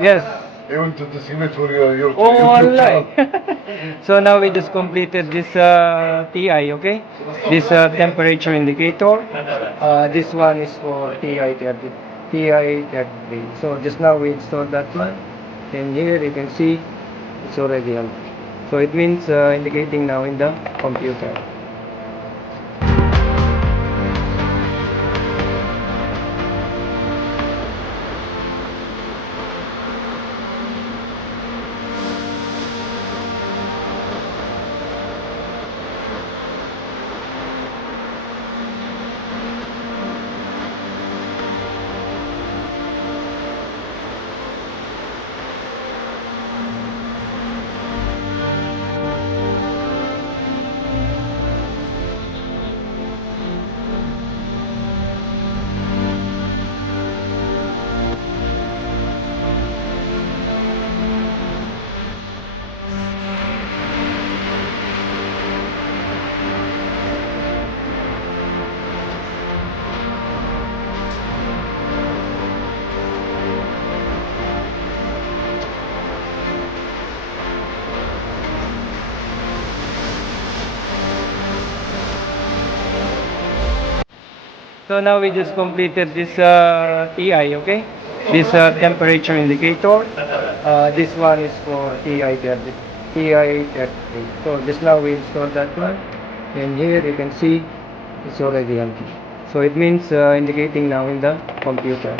Yes. I went to the cemetery. Your Oh, YouTube alright. channel. So now we just completed this TI, okay? This temperature indicator. This one is for TI 33. So just now we installed that one. And here you can see it's already on. So it means indicating now in the computer. So now we just completed this TI, okay? This temperature indicator. This one is for TI 33. So just now we installed that one. And here you can see it's already on. So it means indicating now in the computer.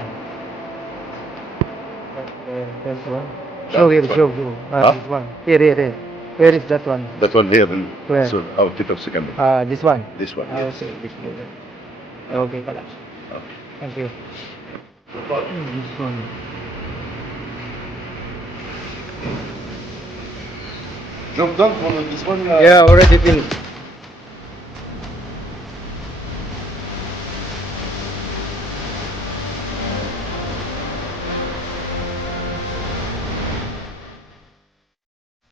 That one. Show here, show. This one. Here. Where is that one? That one here. In, Where? so our TikTok second. This one. This one. Ah, Yes. okay. Okay pala. Thank you. This one. Job done for this one. Yeah, already finished.